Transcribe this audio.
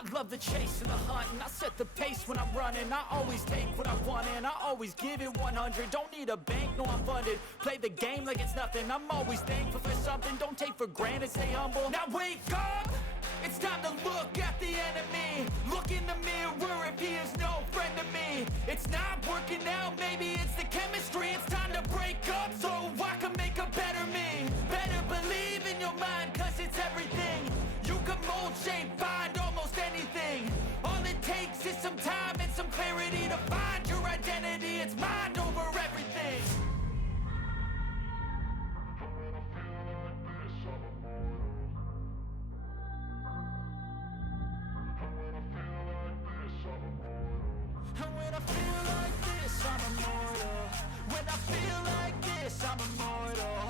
I love the chase and the hunt, and I set the pace when I'm running. I always take what I want and I always give it 100. Don't need a bank, no I'm funded. Play the game like it's nothing. I'm always thankful for something. Don't take for granted, stay humble. Now wake up! It's time to look at the enemy. Look in the mirror if he is no friend to me. It's not working out, maybe it's the chemistry. It's time to break up so I can make a better me. Better believe in your mind, cause it's everything. You can mold, shape, find almost anything. All it takes is some time and some clarity to find your identity. It's mind over everything. And when I feel like this, I'm immortal. When I feel like this, I'm immortal.